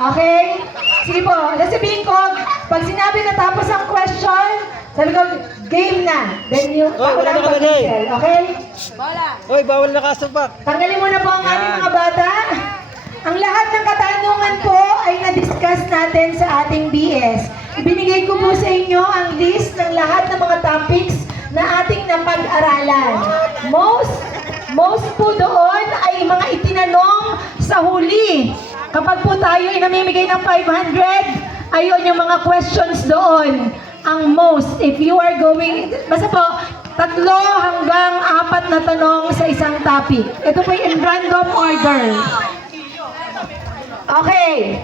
Okay? Sige po, sasabihin ko, pag sinabi na tapos ang question, sabi ko, game na. Then you, wala na kalagay. Okay? Hoy, bawal na kasupak. Tanggalin mo na po ang ating mga bata. Ang lahat ng katanungan po ay na-discuss natin sa ating BS. Ibinigay ko po sa inyo ang list ng lahat ng mga topics na ating napag-aralan. Most po doon ay mga itinanong sa huli. Kapag po tayo ay namimigay ng 500, ayun yung mga questions doon. Ang most, if you are going, basta po, 3 hanggang 4 na tanong sa isang topic. Ito po in random order. Okay.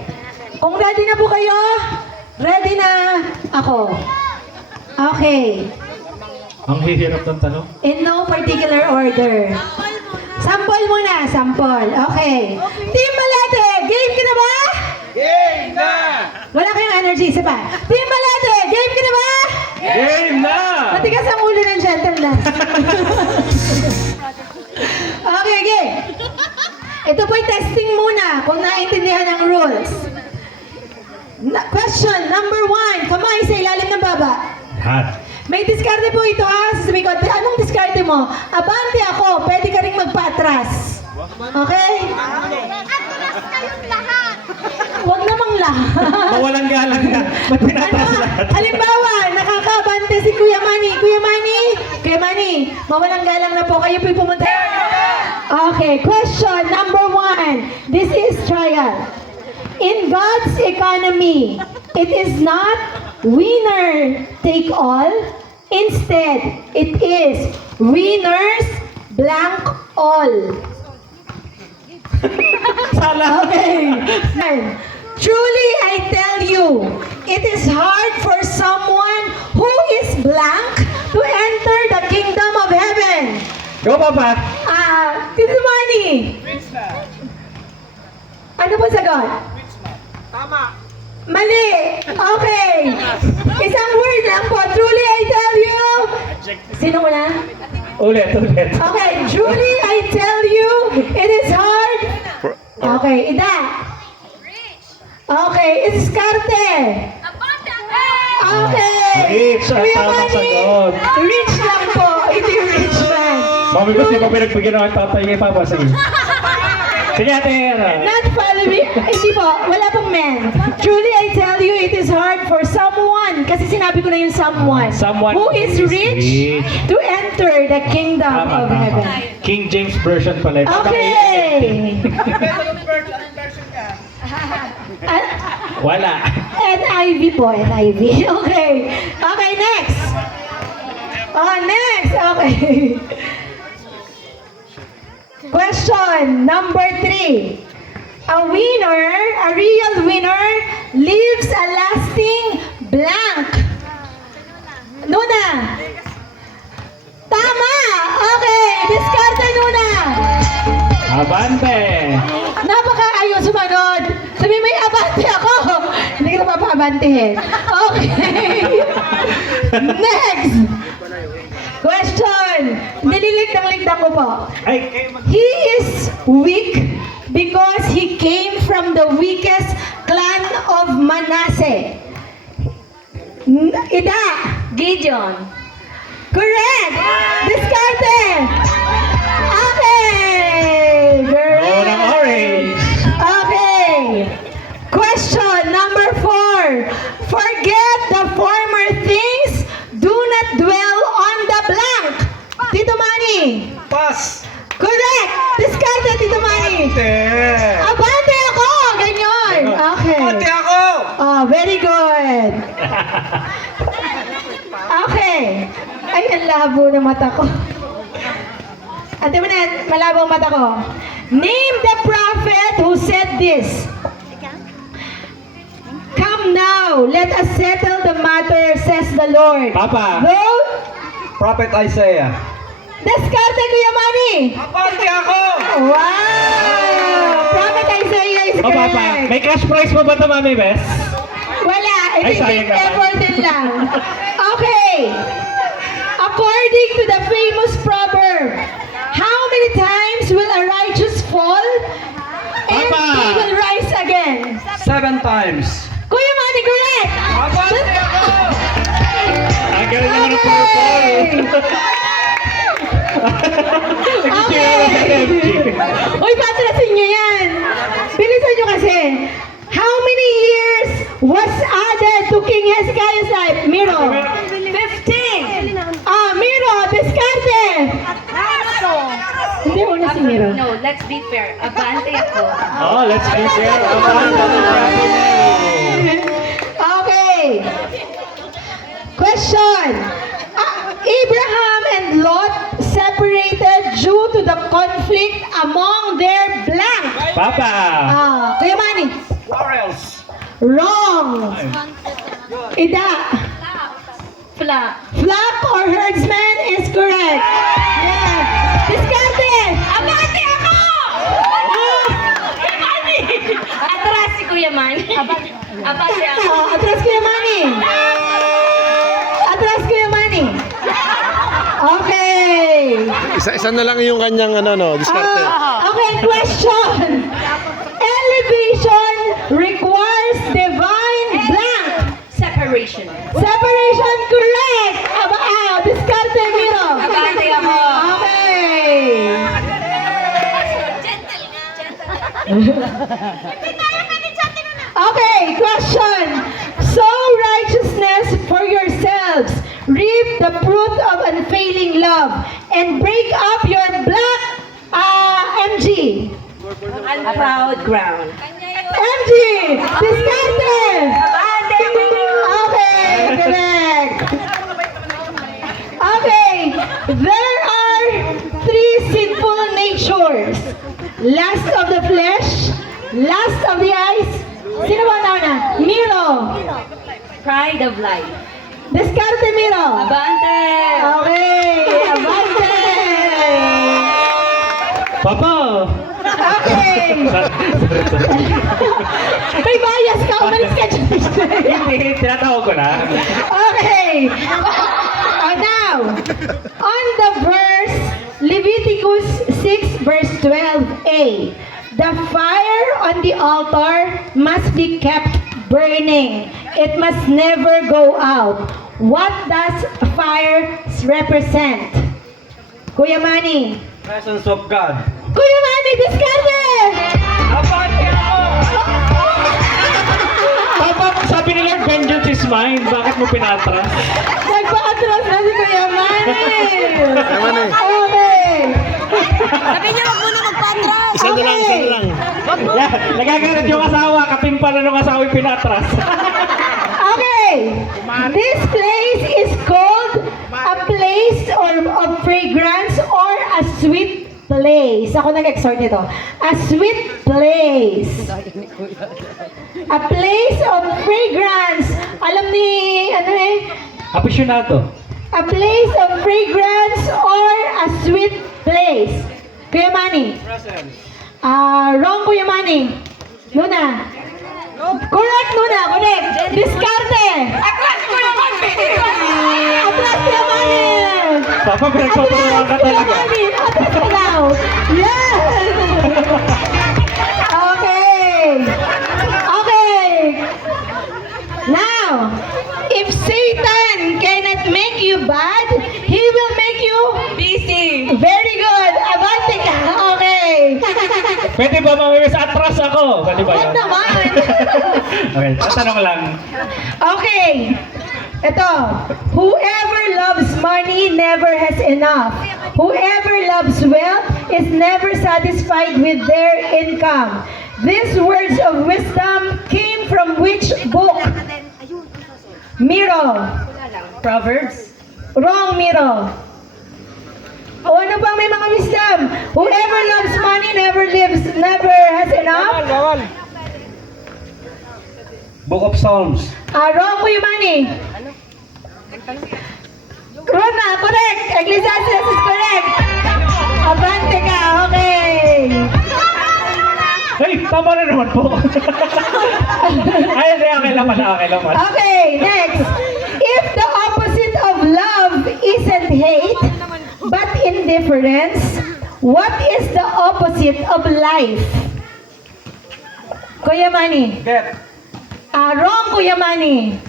Kung ready na po kayo, ready na ako. Okay. Ang hihirap ng tanong. In no particular order. Sample muna, sample. Okay. Team Malate, game ka na ba? Game na! Wala kayong energy, isa pa. Team Malate, game ka na ba? Game na! Matigas ang ulo ng gentleman. Okay, game. Ito po'y testing muna kung naintindihan ang rules. Question number 1. Kamay sa ilalim ng baba. Hat. May diskarte po ito ha. Sasabihin ko, anong diskarte mo? Abante ako, pwede ka rin magpa-atras. Okay? Atras kayong lahat! Huwag namang lahat. Mawalang galang na. Ba't pinatras lahat? Halimbawa, nakakabante si Kuya Manny. Kuya Manny, mawalang galang na po. Kayo po'y pumunta. Okay, question number 1. This is trial. In God's economy, it is not winner take all. Instead, it is winners blank all. Sala. Okay. Truly, I tell you, it is hard for someone who is blank to enter the kingdom of heaven. Go, Papa. Tito Manny. Ano po sagot? Tama. Mali. Okay. Isang word lang po. Truly, I tell you. Sino mo na? Ulit. Okay. Truly, I tell you, it is hard. Okay. Ida. Okay. Iskarte. Abante ako! Okay. Rich, ang Kuya tamang Manny, sagot. rich lang po. Hindi rich man. Mami ko siya pa pinagbigyan ng tatay kay Papa. Sige. Sige, ate. Not following. Hindi po. Wala pong men. Truly, I tell you, it is hard for someone. Kasi sinabi ko na yung someone. Someone who is rich to enter the kingdom of heaven. King James Version pala. Okay. Wala. NIV po, NIV. Okay. Okay, next. Next. Okay. Question number 3. A real winner, leaves a lasting blank. Nuna. Tama. Okay. Diskarte Nuna. Abante. Napaka-ayaw sumanod. Sabi may abante ako. Hindi ka napapa-abantehin. Okay. Next. Question. Nililigtang-ligtang ko po. Ay, He is weak because he came from the weakest clan of Manasseh. Ida. Gideon. Correct. Discarte. Okay. oh, ng orange. Okay. Question number 4. Forget the former things. Do not dwell on the blank. Tito Manny. Pass. Correct. Discarte, Tito Manny. Ate. Abante ako. Ganyan. Okay. Ate ako. Oh, very good. Okay. Ay, ang labo ng mata ko. Ate mo na, malabo ang mata ko. Name the prophet who said this. Come now, let us settle the matter, says the Lord. Papa. Vote. Prophet Isaiah. Discarte, Kuya Manny. Abante ako. Wow! Prophet Isaiah is Oh, Papa. correct. May cash prize pa ba ito, Mami Bes? Wala. Ay, Ito sayang yung naman. effort din lang. Okay. According to the famous proverb, how many times will a righteous fall and Papa. he will rise again? 7 times. Kuya Manny, correct! Abante ako! Ang galing naman ng purple. Uy, patrasin nyo yan! Bilisan nyo kasi. How many years was added to King Hezekiah's life? Miro. 15! Miro, diskarte! Hindi, una si Miro. No, let's be fair. Abante ako. Oh, let's be fair. Okay. Question. Abraham and Lot separated due to the conflict among their blank. Papa. Kuya Manny. Quarrels. Wrong. Ida. Flock or herdsman is correct. Yeah. Discarte. Abante ako! Atras si Kuya Man. Abante ako. Atras Kuya Manny. Atras Kuya Manny. Okay. Isa-isa na lang yung kanyang diskarte. Okay, question. Elevation requires divine blank. Separation. Separation correct. Discarte Miro. Abante ako. Okay. Okay, question. Sow righteousness for yourselves. Reap the fruit of unfailing love. And break up your black MG. Unplowed ground. MG! Discarte! Okay, correct. Okay, there are 3 sinful natures. Lust of the flesh, lust of the eyes. Sino ba nauna? Miro. Pride of life. Discarte Miro. Abante! Okay, abante. Papa. Okay. May bias ka, umalis ka dyan. Hindi, tinatawag ko na. Okay. Now, on the verse, Leviticus 6 verse 12a, the fire on the altar must be kept burning. It must never go out. What does fire represent? Kuya Manny. Presence of God. Kuya Manny, discarte! Abante ako! Papa, sabi ni Lord, vengeance is mine. Bakit mo pinatras? Nagpa-atras na si Kuya Manny. Manny. Okay. Sabi niyo, wag muna magpatras. Isa na lang, isa na lang. Nagagalit yung asawa. Katimpala ng asawa yung pinatras. Okay. This place is called a place of fragrance or a sweet place. Ako nag-exhort nito. A sweet place. A place of fragrance. Alam ni, Apasyonado. A place of fragrance or a sweet place. Kuya Manny. Presence. Wrong, Kuya Manny. Luna. Correct, Luna. Correct. Discarte. Atras Kuya Man! Atras, Kuya Manny. Papa, pinagpaparuan ka Kuya talaga. Manny. Atras ka daw. Yes. Okay. Okay. Now, if Satan cannot make you bad, he will make you Busy. very good. Abante ka. Okay. Pwede ba mamimis atras ako? Pwede ba Huwag yun? naman. Okay, tatanong lang. Okay. Ito. Whoever loves money never has enough. Whoever loves wealth is never satisfied with their income. These words of wisdom came from which book? Miro. Proverbs. Wrong, Miro. O ano bang may mga wisdom? Whoever loves money never has enough. Book of Psalms. Wrong, Kuya Manny. Rona, correct. Ecclesiastes is correct. Abante ka, okay. Hey, tama na naman po. Ay, hindi, okay lang pala, okay lang pala. Okay, next. If the opposite of love isn't hate, but indifference, what is the opposite of life? Kuya Manny. Death. Wrong, Kuya Manny.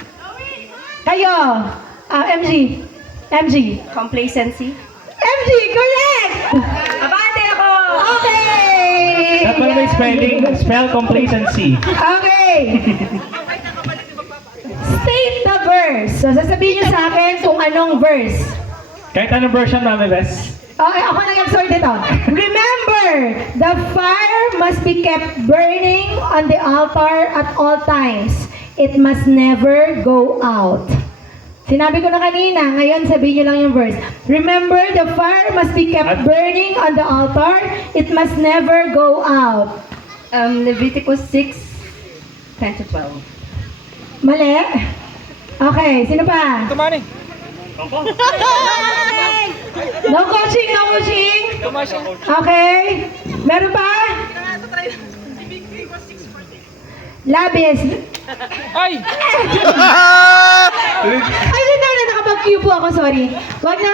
Kayo. MG. MG. Complacency. MG, correct! Abante ako! Okay! That pala may spelling. Spell complacency. Okay. State the verse. So, sasabihin niyo sa akin kung anong verse. Kahit anong version, Mami Bes. Okay, ako nag-exhort ito. Remember, the fire must be kept burning on the altar at all times. It must never go out. Sinabi ko na kanina, ngayon sabihin niyo lang yung verse. Remember, the fire must be kept burning on the altar. It must never go out. Leviticus 6:10-12. Mali? Okay, sino pa? Tumani. No coaching, no coaching? Okay. Meron pa? Labis. Ay! Ay, hindi na, nakapag-queue po ako, sorry. Wag na,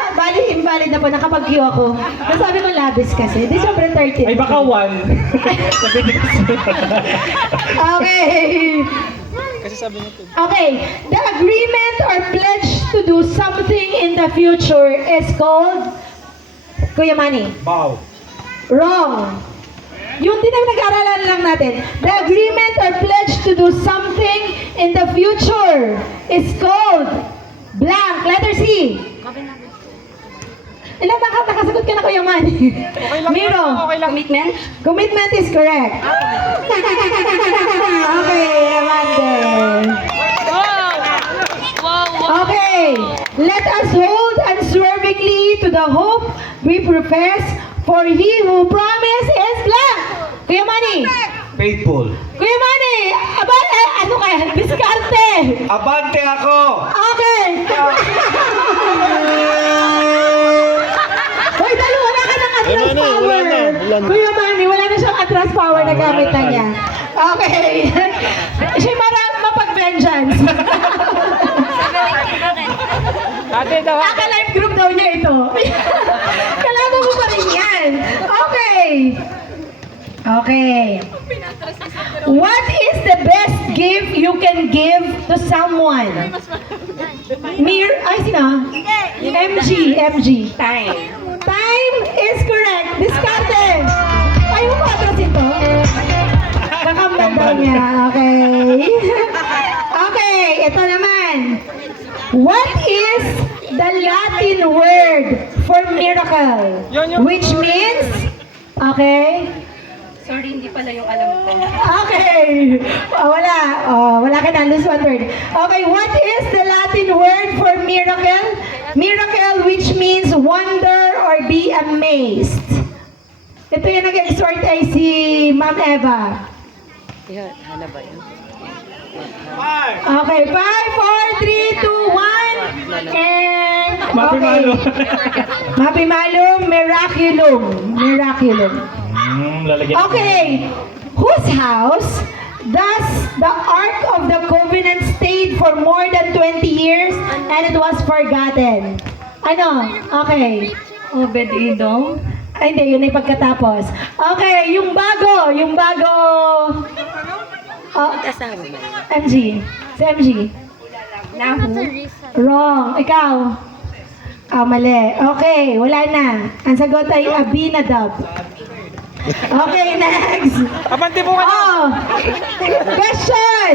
invalid na po, nakapag-queue ako. Nasabi ko labis kasi, di sobrang 30. Ay, baka 1. Okay. Okay, the agreement or pledge to do something in the future is called, Kuya Manny, Bow. wrong. Yung nag-aaralan lang natin. The agreement or pledge to do something in the future is called blank. Letter C. Ilang nakasagot ka na, Kuya Manny? Miro. Commitment. Commitment is correct. Okay, Amanda. Okay, let us hold unswervingly to the hope we profess, for he who promised is blank. Kuya Manny. Faithful. Kuya Manny. Aba, ano ka? Diskarte. Abante ako! Okay. Hoy, dalo, wala ka ng atras Wala na, power. wala na. Kuya Manny, wala na siyang atras power na gamit na niya. Okay. Siya mapag-vengeance. Aka-life group daw niya ito. Kalaban mo pa rin yan. Okay. Okay. What is the best gift you can give to someone? Sino? MG. Time. Time is correct. Discarte. Ayaw mo atras ito? Kakambal daw niya. Okay. Okay, ito naman. What is the Latin word for miracle? Which means, okay? Sorry, hindi pala yung alam ko. Okay. Wala. Wala ka na. Lose one word. Okay, what is the Latin word for miracle? Miracle, which means wonder or be amazed. Ito yung nag-exhort ay si Ma'am Eva. Ano ba yun? Okay, 5, 4, 3, 2, 1. And, Mapimalo. Mapimalum, miraculum. Lalagyan. Okay, whose house does the Ark of the Covenant stayed for more than 20 years and it was forgotten? Ano? Okay. Obed-Edom. Ay, hindi, yun ay pagkatapos. Okay, yung bago. Oh, Kasama ba? MG. Si MG. Nahu. Wrong. Ikaw. Mali. Okay, wala na. Ang sagot ay Abinadab. Okay, next. Abante po ka. Question.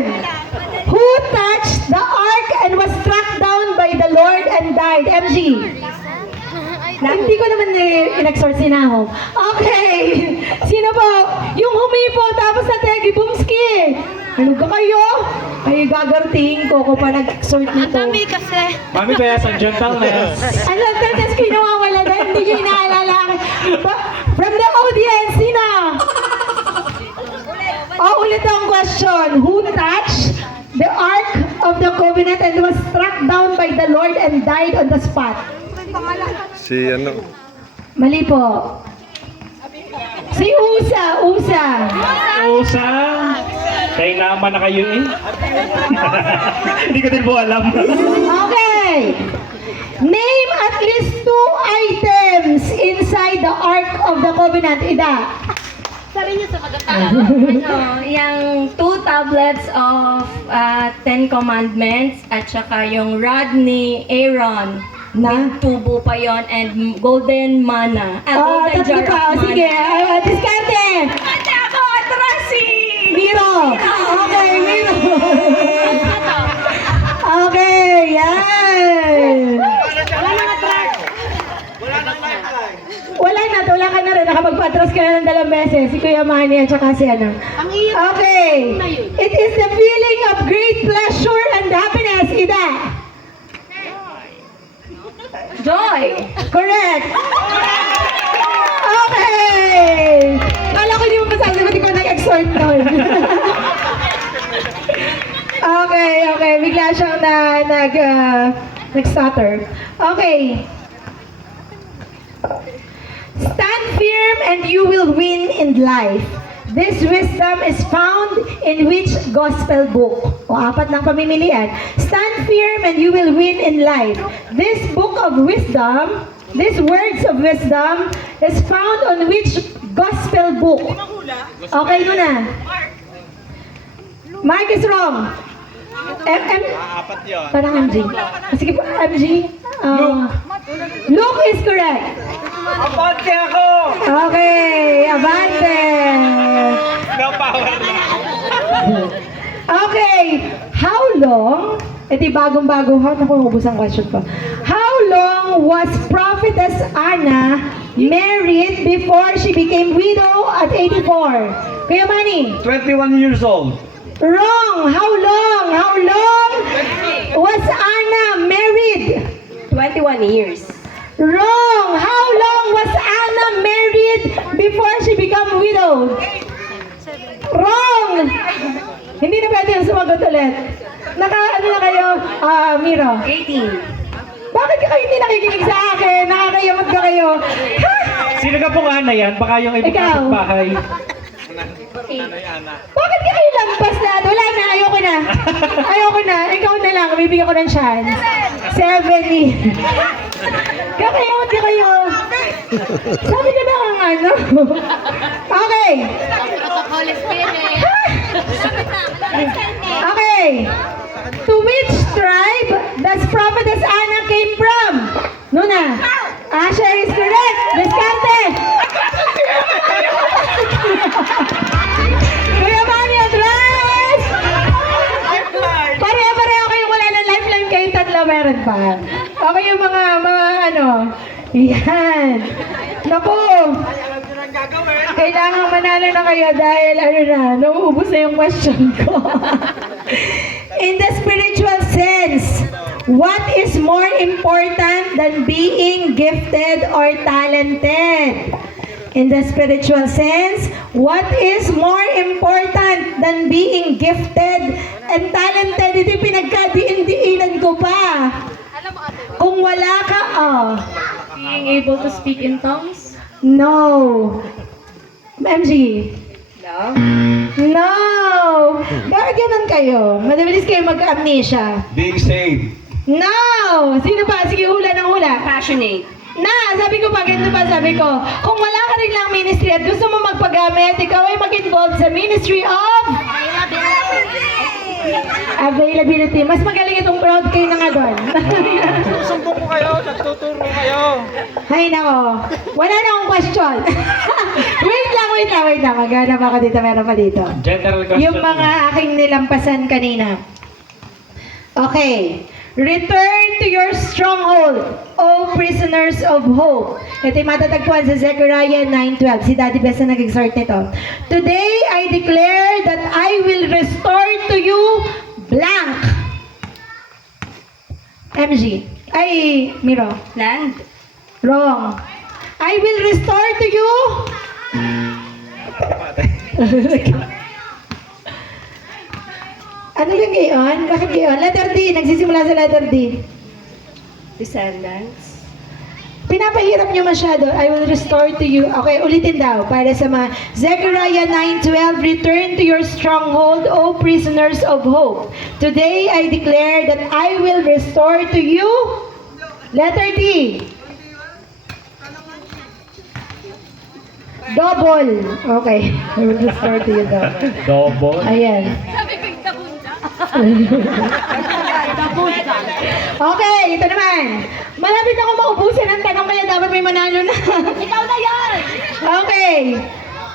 Who touched the ark and was struck down by the Lord and died? MG. Hindi ko naman in-exhort si Nahom. Okay. Sino po? Yung humipo tapos na Tegi Bumski. Ano ka kayo? Ay, gagarting ko kung pa nag-exhort nito. kasi. Mami, kaya sa Juntal na yan. Ano, tapos kayo nawawala dahil hindi nyo inaalala. From the audience, sino? Ulit ang question. Who touched the Ark of the Covenant and was struck down by the Lord and died on the spot? Si ano? Mali po. Si Usa. Usa. Kaya naman na kayo eh. Hindi ko din po alam. Okay. Name at least 2 items inside the Ark of the Covenant. Ida. yung 2 tablets of 10 commandments at saka yung rod ni Aaron. Na? Tubo pa yon and golden manna. Oh, Golden tatlo jar pa. of O, sige. manna. Diskarte! Ate ako, atrasi! Miro! Okay, Miro! Okay, yan! Wala ka na rin. Nakapagpa-atras ka na ng 2 beses. Si Kuya Manny at saka si ano. Okay. It is the feeling of great pleasure and happiness. Ida. Joy! Correct. Okay. Kala ko hindi mo masabi. Ba't ikaw nag-exhort nun? Okay. Bigla siyang nag-stutter. Okay. Stand firm and you will win in life. This wisdom is found in which gospel book? O 4 ng pamimilian. Stand firm and you will win in life. This book of wisdom, these words of wisdom is found on which gospel book? Okay mo na. Mark is wrong. Apat yun. Parang MG. Sige po, MG. Luke is correct. Abante ako! Okay, abante. No power na. Okay, how long, bagong-bago ha, naku, ubus ang question ko. How long was Prophetess Anna married before she became widow at 84? Kuya Manny? 21 years old. Wrong! How long was Anna married? 21 years. Wrong! How long was Anna married before she became widowed? Wrong! Hindi na pwede yung sumagot ulit. Ano na kayo? Miro. 18. Bakit ka kayo hindi nakikinig sa akin? Nakakayamot ka kayo. Ha? Sino ka pong Ana yan? Baka yung ibang Ikaw. bahay. Bakit ka kayo lampas na? Wala na, ayoko na. Ikaw na lang, bibigyan ko ng chance. 70. Kakayamot ka kayo. Sabi ka na ang ano. Okay. Holy Spirit. Okay. To which tribe does Prophetess Anna came from? Nuna. Asher is correct. Diskarte. Kuya Manny, atras! Pareho-pareho kayo. Wala na lifeline kayong tatlo. Meron pa. Okay yung mga ano. Yan. Naku. Kailangan manalo na kayo dahil nauubos na yung question ko. In the spiritual sense, what is more important than being gifted or talented? In the spiritual sense, what is more important than being gifted and talented? Ito yung pinagkadiin-diinan ko pa. Kung wala ka, Being able to speak in tongues? no. MG. No. No! Bakit ganun kayo? Madabilis kayo magka-amnesia. Being saved. No! Sino pa? Sige, hula ng hula. Passionate. Sabi ko pa, ganito pa sabi ko, kung wala ka rin lang ministry at gusto mo magpagamit, ikaw ay mag-involve sa ministry of availability. Mas magaling itong proud kayo na nga doon. Susumbong ko kayo, nagtuturo kayo. Ay, nako. Wala na akong question. wait lang. Maghanap ako dito, meron pa dito. General question. Yung mga aking nilampasan kanina. Okay. Return to your stronghold, O prisoners of hope. Ito yung matatagpuan sa Zechariah 9:12. Si Daddy Bess na nag-exhort nito. Today, I declare that I will restore to you blank. MG. Ay, Miro. Land. Wrong. I will restore to you. Ano yung gayon? Bakit gayon? Letter D. Nagsisimula sa letter D. Descendants. Pinapahirap nyo masyado. I will restore to you. Okay, ulitin daw. Para sa mga Zechariah 9:12, return to your stronghold, O prisoners of hope. Today, I declare that I will restore to you. Letter D. Double. Okay. I will restore to you double. Double. Ayan. Okay, ito naman. Malapit ako maubusan ng tanong kaya dapat may manalo na. Ikaw na yan! Okay.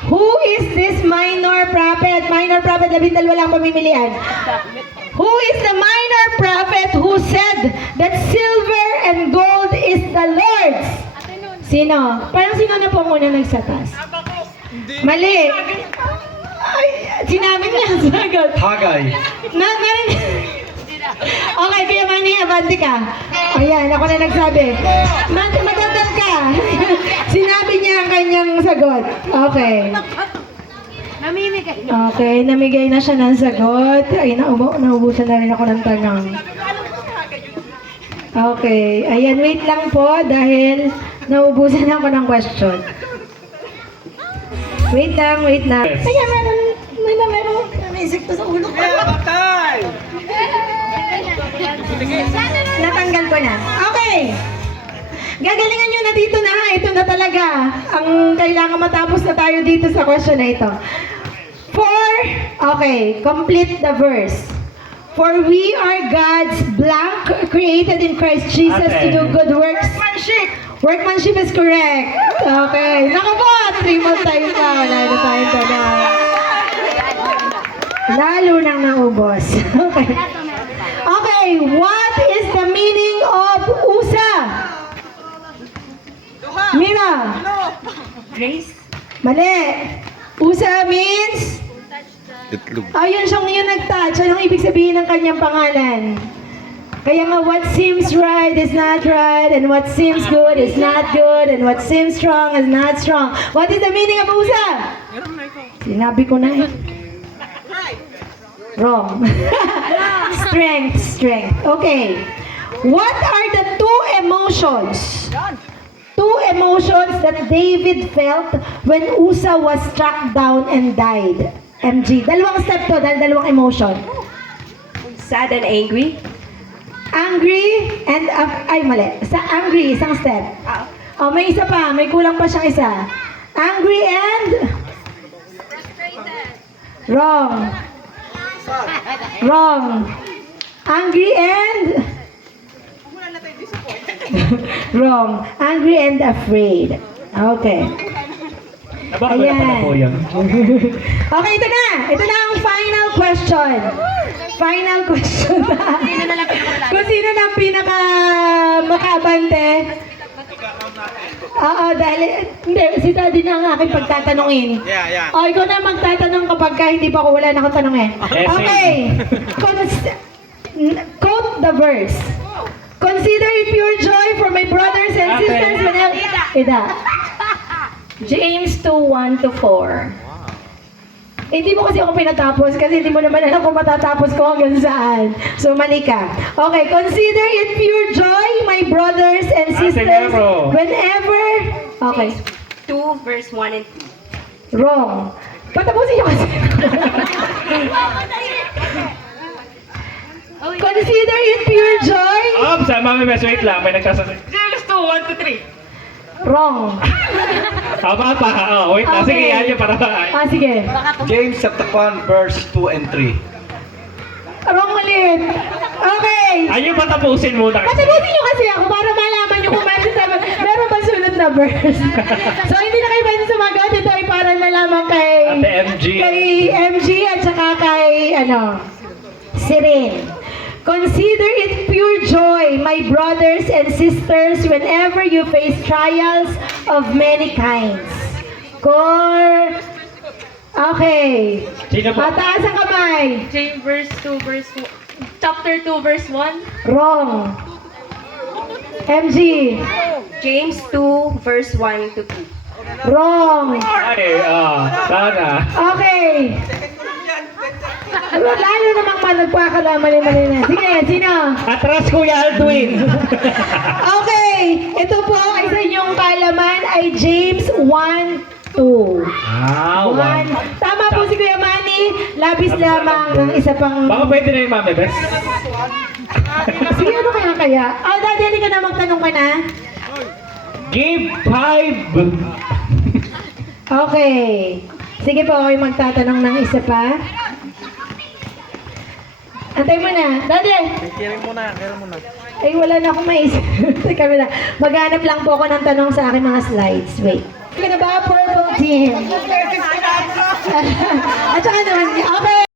Who is this minor prophet? Minor prophet, 12 lang pamimilian. Who is the minor prophet who said that silver and gold is the Lord's? Sino? Parang sino na po muna nagsatas? Mali. Ay, sinabi niya sagot. Hagay. Okay, Kuya Manny, abante ka. Ayan, ako na nagsabi. Matandang ka. Sinabi niya ang kanyang sagot. Okay. Namimigay. Okay, namigay na siya ng sagot. Ay, naubusan na rin ako ng tanong. Okay, ayan, wait lang po dahil naubusan ako ng question. Wait lang, wait lang. Kaya meron insekto sa ulo ko. Natanggal ko na. Okay. Gagalingan nyo na dito na. Ito na talaga. Ang kailangan matapos na tayo dito sa question na ito. Okay, complete the verse. For we are God's blank, created in Christ Jesus to do good works. Workmanship is correct. Okay. Naku po, 3 more times na. Wala na tayong tanong. Lalo nang naubos. Okay. Okay, what is the meaning of USA? Mira. Grace? Mali. USA means? Itlog. Ayun siyang yun nag-touch. Anong ibig sabihin ng kanyang pangalan? Kaya nga, what seems right is not right, and what seems good is not good, and what seems strong is not strong. What is the meaning of USA? Sinabi ko na eh. Wrong. Strength. Okay. What are the two emotions? Two emotions that David felt when Uzzah was struck down and died. MG. Dalawang step to, dahil dalawang emotion. Sad and angry? Angry and... ay, mali. Sa angry, isang step. Oh, may isa pa. May kulang pa siyang isa. Angry and... Wrong. Angry and... Wrong. Angry and afraid. Okay. Nabago na pala po yan. Okay, ito na. Ito na ang final question. Final question. Kung sino na ang pinaka makabante. Oo, dahil, hindi, si Daddy na ang aking pagtatanungin. Yeah. O, ikaw na magtatanong kapag ka hindi pa ako wala na akong tanongin. Okay. Quote the verse. Consider it pure joy for my brothers and sisters whenever... Ida. James 2:1-4. Hindi mo kasi ako pinatapos kasi hindi mo naman alam kung matatapos ko hanggang saan. So, mali ka. Okay, consider it pure joy, my brothers and sisters, Mero. whenever... Okay, 2 verse 1 and 2. wrong. Patapusin niyo kasi. Consider it pure joy. Sa Mami Bes, wait lang. May nagsasabi. James 2:1-3. Wrong. Tama pa. Oh, wait lang. Sige, Okay. yan yung para. Sige. James chapter 1 verse 2 and 3. Wrong ulit. Okay. Ayun, patapusin muna. Patapusin niyo kasi ako para malaman niyo kung meron ba sunod na verse. So, hindi na kayo pwede sumagot. Ito ay para nalaman kay... Ate MG. Kay MG at saka kay, Sirin. Consider it pure joy, my brothers and sisters, whenever you face trials of many kinds. Okay. Sino po? Mataas ang kamay. Chapter 2 verse 1. Wrong. MG. James 2 verse 1-2. Wrong. Ay, sana. Okay. Lalo namang nagpakala, mali-mali na. Sige, sino? Atras, Kuya Aldwin. Okay. Ito po ay sa inyong kaalaman ay James 1:2. Wow. Tama po si Kuya Manny. Labis lamang ng isa pang... Baka pwede na yung Mami Bes. Sige, ano kaya? Daddy, hindi ka na magtanong ka na. Give 5. Okay. Sige po, ako'y magtatanong ng isa pa. Antay mo na. Daddy! Kira muna. Ay, wala na akong maisip. Teka na. Maghanap lang po ako ng tanong sa aking mga slides. Wait. Kaya na ba, purple team? At saka naman, okay.